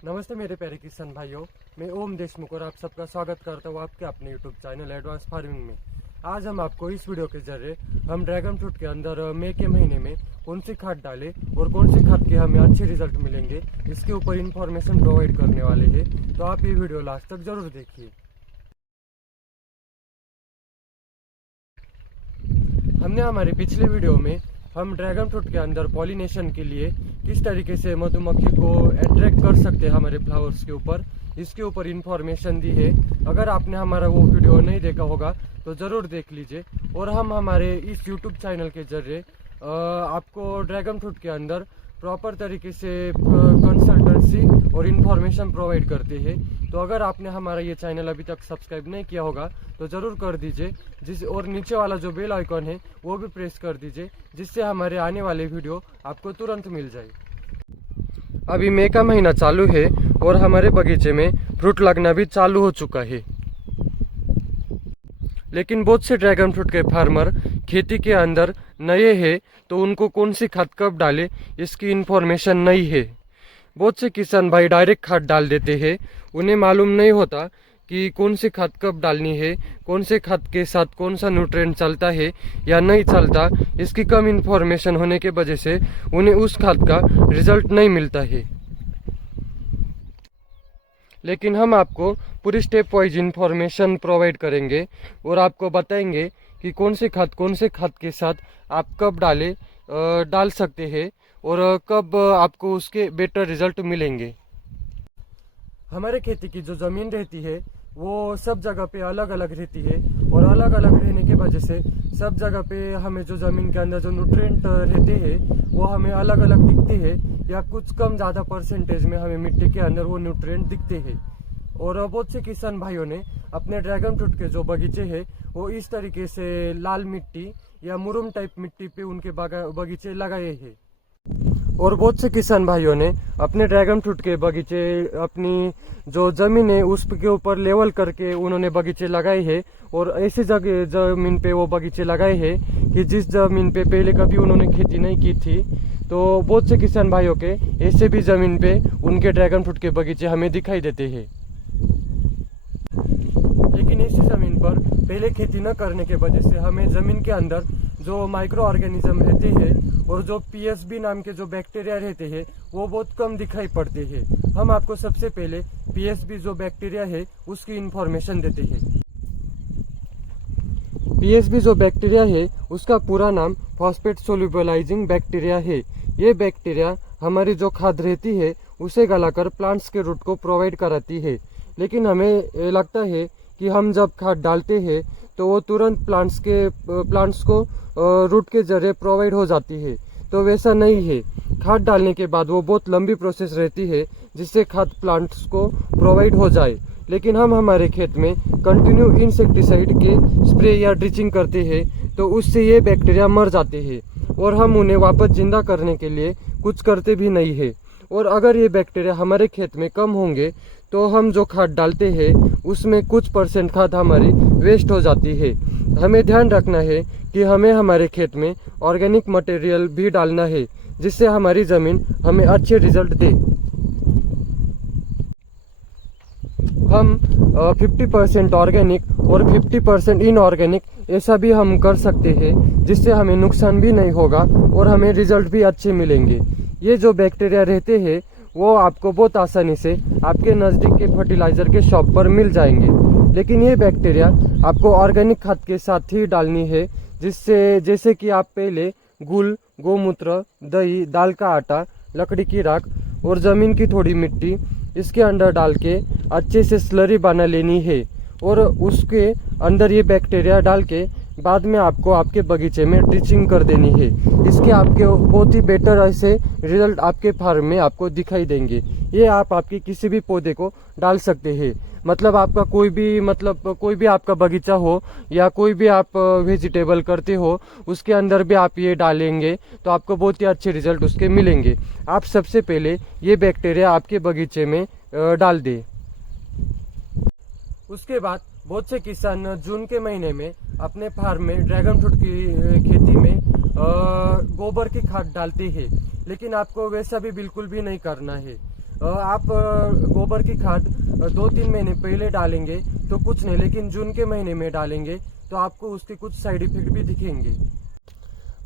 नमस्ते मेरे प्यारे किसान भाइयों, मैं ओम देशमुख और आप सबका स्वागत करता हूँ आपके अपने यूट्यूब चैनल एडवांस फार्मिंग में। आज हम आपको इस वीडियो के जरिए हम ड्रैगन फ्रूट के अंदर मई के महीने में कौन सी खाद डालें और कौन सी खाद के हमें अच्छे रिजल्ट मिलेंगे, इसके ऊपर इंफॉर्मेशन प्रोवाइड करने वाले हैं। तो आप ये वीडियो लास्ट तक जरूर देखिए। हमने हमारे पिछले वीडियो में हम ड्रैगन फ्रूट के अंदर पॉलिनेशन के लिए किस तरीके से मधुमक्खी को अट्रैक्ट कर सकते हैं हमारे फ्लावर्स के ऊपर, इसके ऊपर इंफॉर्मेशन दी है। अगर आपने हमारा वो वीडियो नहीं देखा होगा तो ज़रूर देख लीजिए। और हम हमारे इस यूट्यूब चैनल के जरिए आपको ड्रैगन फ्रूट के अंदर प्रॉपर तरीके से कंसल्टेंसी और इन्फॉर्मेशन प्रोवाइड करते हैं। तो अगर आपने हमारा ये चैनल अभी तक सब्सक्राइब नहीं किया होगा तो ज़रूर कर दीजिए, और नीचे वाला जो बेल आइकॉन है वो भी प्रेस कर दीजिए, जिससे हमारे आने वाले वीडियो आपको तुरंत मिल जाए। अभी मई का महीना चालू है और हमारे बगीचे में फ्रूट लगना भी चालू हो चुका है, लेकिन बहुत से ड्रैगन फ्रूट के फार्मर खेती के अंदर नए हैं, तो उनको कौन सी खाद कब डालें इसकी इन्फॉर्मेशन नहीं है। बहुत से किसान भाई डायरेक्ट खाद डाल देते हैं, उन्हें मालूम नहीं होता कि कौन सी खाद कब डालनी है, कौन से खाद के साथ कौन सा न्यूट्रिएंट चलता है या नहीं चलता। इसकी कम इन्फॉर्मेशन होने के वजह से उन्हें उस खाद का रिजल्ट नहीं मिलता है। लेकिन हम आपको पूरी स्टेप वाइज इन्फॉर्मेशन प्रोवाइड करेंगे और आपको बताएंगे कि कौन से खाद के साथ आप कब डाल सकते हैं और कब आपको उसके बेटर रिजल्ट मिलेंगे। हमारे खेती की जो ज़मीन रहती है वो सब जगह पे अलग अलग रहती है, और अलग अलग रहने के वजह से सब जगह पे हमें जो ज़मीन के अंदर जो न्यूट्रिएंट रहते हैं वो हमें अलग अलग दिखते हैं, या कुछ कम ज़्यादा परसेंटेज में हमें मिट्टी के अंदर वो न्यूट्रिएंट दिखते हैं। और बहुत से किसान भाइयों ने अपने ड्रैगन फ्रूट के जो बगीचे हैं वो इस तरीके से लाल मिट्टी या मुरुम टाइप मिट्टी पे उनके बगीचे लगाए हैं। और बहुत से किसान भाइयों ने अपने ड्रैगन फ्रूट के बगीचे अपनी जो ज़मीन है उसके ऊपर लेवल करके उन्होंने बगीचे लगाए हैं, और ऐसी जगह ज़मीन पे वो बगीचे लगाए हैं कि जिस ज़मीन पे पहले कभी उन्होंने खेती नहीं की थी। तो बहुत से किसान भाइयों के ऐसे भी ज़मीन पे उनके ड्रैगन फ्रूट के बगीचे हमें दिखाई देते हैं। लेकिन ऐसी ज़मीन पर पहले खेती न करने के वजह से हमें ज़मीन के अंदर जो माइक्रो ऑर्गेनिज्म रहते हैं और जो पीएसबी नाम के जो बैक्टीरिया रहते हैं वो बहुत कम दिखाई पड़ते हैं। हम आपको सबसे पहले पीएसबी जो बैक्टीरिया है उसकी इन्फॉर्मेशन देते हैं। पीएसबी जो बैक्टीरिया है उसका पूरा नाम फॉस्फेट सोल्यूबलाइजिंग बैक्टीरिया है। ये बैक्टीरिया हमारी जो खाद रहती है उसे गलाकर प्लांट्स के रूट को प्रोवाइड कराती है। लेकिन हमें लगता है कि हम जब खाद डालते हैं तो वो तुरंत प्लांट्स को रूट के जरिए प्रोवाइड हो जाती है, तो वैसा नहीं है। खाद डालने के बाद वो बहुत लंबी प्रोसेस रहती है जिससे खाद प्लांट्स को प्रोवाइड हो जाए। लेकिन हम हमारे खेत में कंटिन्यू इंसेक्टिसाइड के स्प्रे या ड्रिचिंग करते हैं तो उससे ये बैक्टीरिया मर जाते हैं, और हम उन्हें वापस जिंदा करने के लिए कुछ करते भी नहीं है। और अगर ये बैक्टीरिया हमारे खेत में कम होंगे तो हम जो खाद डालते हैं उसमें कुछ % खाद हमारी वेस्ट हो जाती है। हमें ध्यान रखना है कि हमें हमारे खेत में ऑर्गेनिक मटेरियल भी डालना है, जिससे हमारी ज़मीन हमें अच्छे रिजल्ट दे। हम 50% ऑर्गेनिक और 50% इनऑर्गेनिक ऐसा भी हम कर सकते हैं, जिससे हमें नुकसान भी नहीं होगा और हमें रिजल्ट भी अच्छे मिलेंगे। ये जो बैक्टीरिया रहते हैं वो आपको बहुत आसानी से आपके नज़दीक के फर्टिलाइज़र के शॉप पर मिल जाएंगे। लेकिन ये बैक्टीरिया आपको ऑर्गेनिक खाद के साथ ही डालनी है, जैसे कि आप पहले गुल, गोमूत्र, दही, दाल का आटा, लकड़ी की राख और ज़मीन की थोड़ी मिट्टी इसके अंदर डाल के अच्छे से स्लरी बना लेनी है, और उसके अंदर ये बैक्टीरिया डाल के बाद में आपको आपके बगीचे में ड्रिचिंग कर देनी है। इसके आपके बहुत ही बेटर ऐसे रिजल्ट आपके फार्म में आपको दिखाई देंगे। ये आप आपके किसी भी पौधे को डाल सकते हैं, मतलब आपका कोई भी आपका बगीचा हो या कोई भी आप वेजिटेबल करते हो उसके अंदर भी आप ये डालेंगे तो आपको बहुत ही अच्छे रिजल्ट उसके मिलेंगे। आप सबसे पहले ये बैक्टीरिया आपके बगीचे में डाल दें। उसके बाद बहुत से किसान जून के महीने में अपने फार्म में ड्रैगन फ्रूट की खेती में गोबर की खाद डालते हैं, लेकिन आपको वैसा भी बिल्कुल भी नहीं करना है। आप गोबर की खाद 2-3 महीने पहले डालेंगे तो कुछ नहीं, लेकिन जून के महीने में डालेंगे तो आपको उसके कुछ साइड इफेक्ट भी दिखेंगे।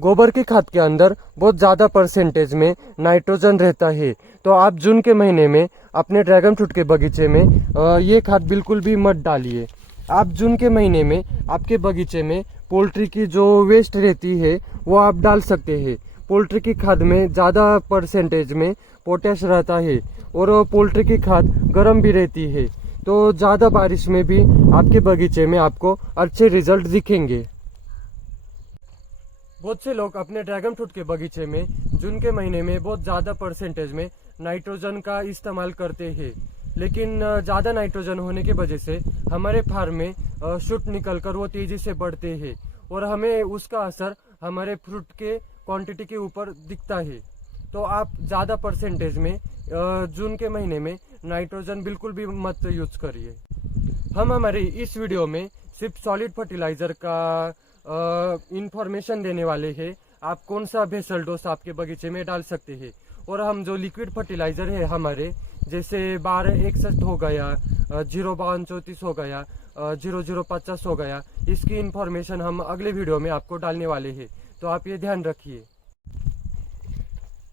गोबर की खाद के अंदर बहुत ज़्यादा परसेंटेज में नाइट्रोजन रहता है, तो आप जून के महीने में अपने ड्रैगन फ्रूट के बगीचे में ये खाद बिल्कुल भी मत डालिए। आप जून के महीने में आपके बगीचे में पोल्ट्री की जो वेस्ट रहती है वो आप डाल सकते हैं। पोल्ट्री की खाद में ज़्यादा परसेंटेज में पोटैश रहता है और पोल्ट्री की खाद गर्म भी रहती है, तो ज़्यादा बारिश में भी आपके बगीचे में आपको अच्छे रिजल्ट दिखेंगे। बहुत से लोग अपने ड्रैगन फ्रूट के बगीचे में जून के महीने में बहुत ज़्यादा परसेंटेज में नाइट्रोजन का इस्तेमाल करते हैं, लेकिन ज़्यादा नाइट्रोजन होने की वजह से हमारे फार्म में शूट निकलकर वो तेज़ी से बढ़ते हैं और हमें उसका असर हमारे फ्रूट के क्वांटिटी के ऊपर दिखता है। तो आप ज़्यादा परसेंटेज में जून के महीने में नाइट्रोजन बिल्कुल भी मत यूज करिए। हम हमारे इस वीडियो में सिर्फ सॉलिड फर्टिलाइज़र का इंफॉर्मेशन देने वाले हैं, आप कौन सा बेसल डोज आपके बगीचे में डाल सकते हैं। और हम जो लिक्विड फर्टिलाइज़र है हमारे, जैसे 1261 हो गया, 05234 हो गया, 0050 हो गया, इसकी इंफॉर्मेशन हम अगले वीडियो में आपको डालने वाले हैं, तो आप ये ध्यान रखिए।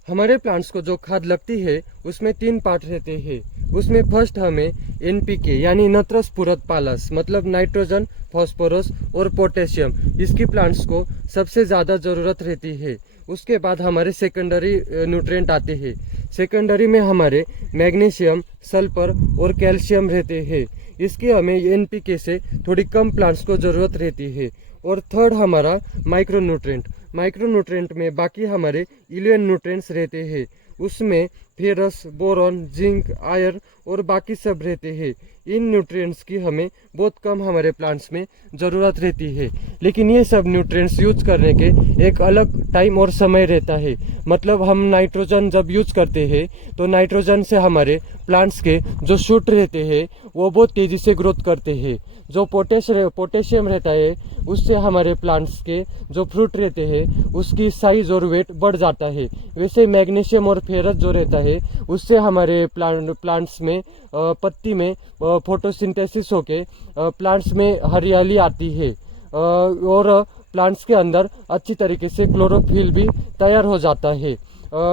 हमारे प्लांट्स को जो खाद लगती है उसमें 3 पार्ट रहते हैं। उसमें फर्स्ट हमें NPK यानी नत्र स्फुरद पालस मतलब नाइट्रोजन, फास्फोरस और पोटेशियम, इसकी प्लांट्स को सबसे ज़्यादा ज़रूरत रहती है। उसके बाद हमारे सेकेंडरी न्यूट्रिएंट आते हैं। सेकेंडरी में हमारे मैग्नीशियम, सल्फर और कैल्शियम रहते हैं। इसकी हमें NPK से थोड़ी कम प्लांट्स को ज़रूरत रहती है। और थर्ड हमारा माइक्रो न्यूट्रिएंट। माइक्रो न्यूट्रिएंट में बाकी हमारे 11 न्यूट्रिएंट्स रहते हैं। उसमें फेरस, बोरॉन, जिंक, आयरन और बाकी सब रहते हैं। इन न्यूट्रिएंट्स की हमें बहुत कम हमारे प्लांट्स में ज़रूरत रहती है, लेकिन ये सब न्यूट्रिएंट्स यूज करने के एक अलग टाइम और समय रहता है। मतलब हम नाइट्रोजन जब यूज करते हैं तो नाइट्रोजन से हमारे प्लांट्स के जो शूट रहते हैं वो बहुत तेज़ी से ग्रोथ करते हैं। जो पोटेशियम रहता है उससे हमारे प्लांट्स के जो फ्रूट रहते हैं उसकी साइज और वेट बढ़ जाता है। वैसे मैग्नीशियम और फेरस जो रहता है उससे हमारे प्लांट्स में पत्ती में फोटोसिंथेसिस होके प्लांट्स में हरियाली आती है और प्लांट्स के अंदर अच्छी तरीके से क्लोरोफिल भी तैयार हो जाता है।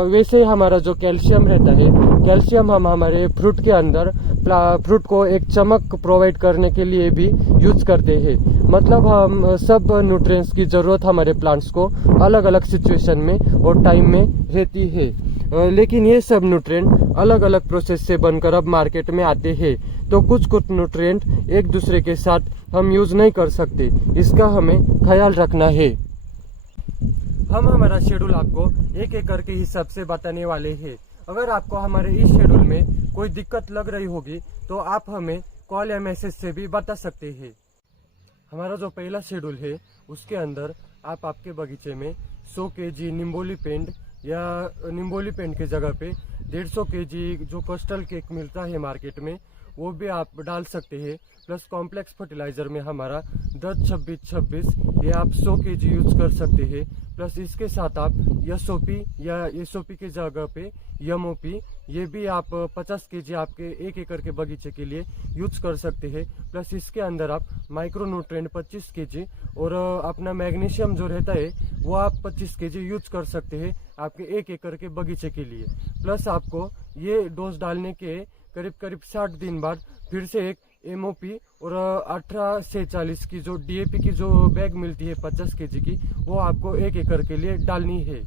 वैसे हमारा जो कैल्शियम रहता है, कैल्शियम हम हमारे फ्रूट के अंदर फ्रूट को एक चमक प्रोवाइड करने के लिए भी यूज करते हैं। मतलब हम सब न्यूट्रिएंट्स की ज़रूरत हमारे प्लांट्स को अलग अलग सिचुएशन में और टाइम में रहती है, लेकिन ये सब न्यूट्रिएंट अलग अलग प्रोसेस से बनकर अब मार्केट में आते हैं। तो कुछ न्यूट्रिएंट एक दूसरे के साथ हम यूज़ नहीं कर सकते, इसका हमें ख्याल रखना है। हम हमारा शेड्यूल आपको एक एक करके हिसाब से बताने वाले हैं। अगर आपको हमारे इस शेड्यूल में कोई दिक्कत लग रही होगी तो आप हमें कॉल या मैसेज से भी बता सकते हैं। हमारा जो पहला शेड्यूल है उसके अंदर आप आपके बगीचे में 100 kg निम्बोली पेंट या निम्बोली पेंट की जगह पे 150 kg जो कोस्टल केक मिलता है मार्केट में वो भी आप डाल सकते हैं। प्लस कॉम्प्लेक्स फर्टिलाइज़र में हमारा 10-26-26 ये आप 100 kg यूज कर सकते हैं। प्लस इसके साथ आप SOP या SOP की जगह पे MOP ये भी आप 50 kg आपके 1 एकड़ के बगीचे के लिए यूज कर सकते हैं। प्लस इसके अंदर आप माइक्रो न्यूट्रिएंट 25 kg और अपना मैग्नीशियम जो रहता है वो आप 25 kg यूज कर सकते हैं आपके 1 एकड़ के बगीचे के लिए। प्लस आपको ये डोज डालने के करीब 60 दिन बाद फिर से एक MOP और 18 से 40 की जो DAP की जो बैग मिलती है 50 kg की वो आपको 1 एकड़ के लिए डालनी है।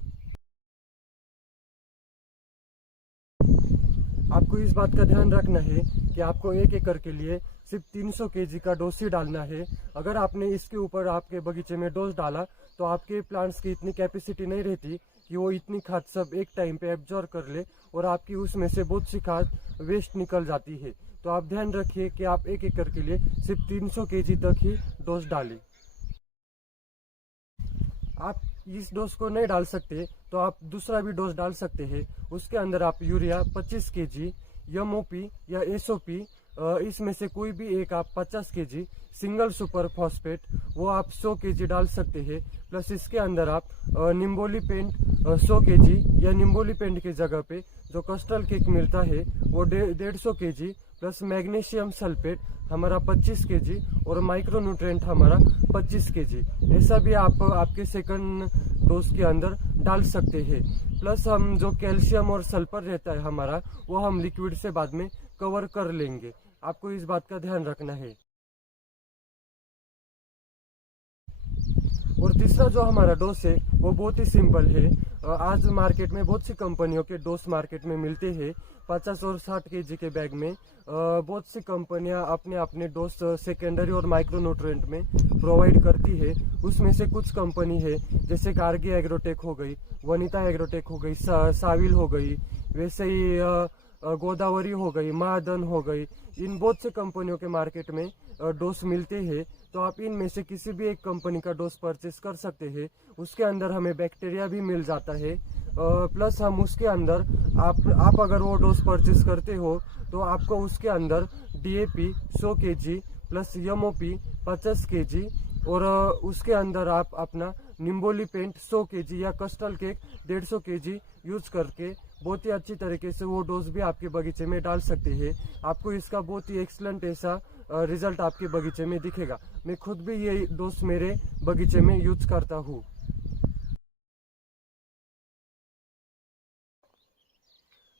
आपको इस बात का ध्यान रखना है कि आपको 1 एकड़ के लिए सिर्फ 300 kg का डोज ही डालना है। अगर आपने इसके ऊपर आपके बगीचे में डोज डाला तो आपके प्लांट्स की इतनी कैपेसिटी नहीं रहती कि वो इतनी खाद सब एक टाइम पे एब्जॉर्ब कर ले और आपकी उसमें से बहुत सी खाद वेस्ट निकल जाती है। तो आप ध्यान रखिए कि आप 1 एकड़ के लिए सिर्फ 300 kg तक ही डोज डालें। आप इस डोज को नहीं डाल सकते तो आप दूसरा भी डोज डाल सकते हैं। उसके अंदर आप यूरिया 25 kg, MOP या SOP इसमें से कोई भी एक आप 50 kg सिंगल सुपर फॉस्फेट वो आप 100 kg डाल सकते हैं। प्लस इसके अंदर आप निम्बोली पेंट 100 kg या निम्बोली पेंट की जगह पे जो कस्टल केक मिलता है वो 150 kg प्लस मैग्नीशियम सल्फेट हमारा 25 kg और माइक्रो न्यूट्रिएंट हमारा 25 kg ऐसा भी आप आपके सेकंड डोज के अंदर डाल सकते हैं। प्लस हम जो कैल्शियम और सल्फर रहता है हमारा वो हम लिक्विड से बाद में कवर कर लेंगे, आपको इस बात का ध्यान रखना है। और तीसरा जो हमारा डोज है वो बहुत ही सिंपल है। आज मार्केट में बहुत सी कंपनियों के डोज मार्केट में मिलते हैं 50 और 60 kg के बैग में। बहुत सी कंपनियां अपने अपने डोज सेकेंडरी और माइक्रो न्यूट्रिएंट में प्रोवाइड करती है। उसमें से कुछ कंपनी है जैसे गार्गी एग्रोटेक हो गई, वनिता एग्रोटेक हो गई, साविल हो गई, वैसे ही गोदावरी हो गई, महादन हो गई। इन बहुत से कंपनियों के मार्केट में डोज मिलते हैं, तो आप इनमें से किसी भी एक कंपनी का डोज परचेस कर सकते हैं। उसके अंदर हमें बैक्टीरिया भी मिल जाता है। प्लस हम उसके अंदर आप अगर वो डोज परचेस करते हो तो आपको उसके अंदर DAP 100 kg plus MOP 50 kg और उसके अंदर आप अपना निम्बोली पेंट 100 kg या कस्टल केक 150 kg यूज करके बहुत ही अच्छी तरीके से वो डोज भी आपके बगीचे में डाल सकते हैं। आपको इसका बहुत ही एक्सलेंट ऐसा रिजल्ट आपके बगीचे में दिखेगा। मैं खुद भी ये डोज मेरे बगीचे में यूज करता हूँ।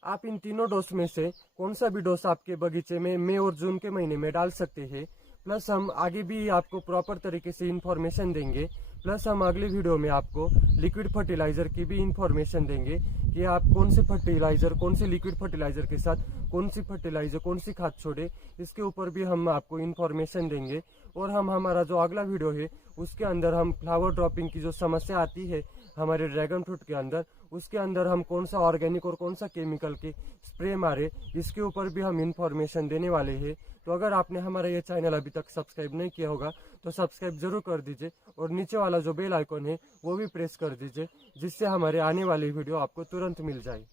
आप इन तीनों डोज में से कौन सा भी डोज आपके बगीचे में मई और जून के महीने में डाल सकते हैं। प्लस हम आगे भी आपको प्रॉपर तरीके से इंफॉर्मेशन देंगे। प्लस हम अगले वीडियो में आपको लिक्विड फर्टिलाइजर की भी इंफॉर्मेशन देंगे कि आप कौन से फर्टिलाइजर, कौन से लिक्विड फर्टिलाइजर के साथ कौन सी फर्टिलाइजर, कौन सी खाद छोड़े, इसके ऊपर भी हम आपको इंफॉर्मेशन देंगे। और हम हमारा जो अगला वीडियो है उसके अंदर हम फ्लावर ड्रॉपिंग की जो समस्या आती है हमारे ड्रैगन फ्रूट के अंदर, उसके अंदर हम कौन सा ऑर्गेनिक और कौन सा केमिकल के स्प्रे मारे, इसके ऊपर भी हम इंफॉर्मेशन देने वाले हैं। तो अगर आपने हमारा ये चैनल अभी तक सब्सक्राइब नहीं किया होगा तो सब्सक्राइब जरूर कर दीजिए और नीचे वाला जो बेल आइकॉन है वो भी प्रेस कर दीजिए, जिससे हमारे आने वाली वीडियो आपको तुरंत मिल जाए।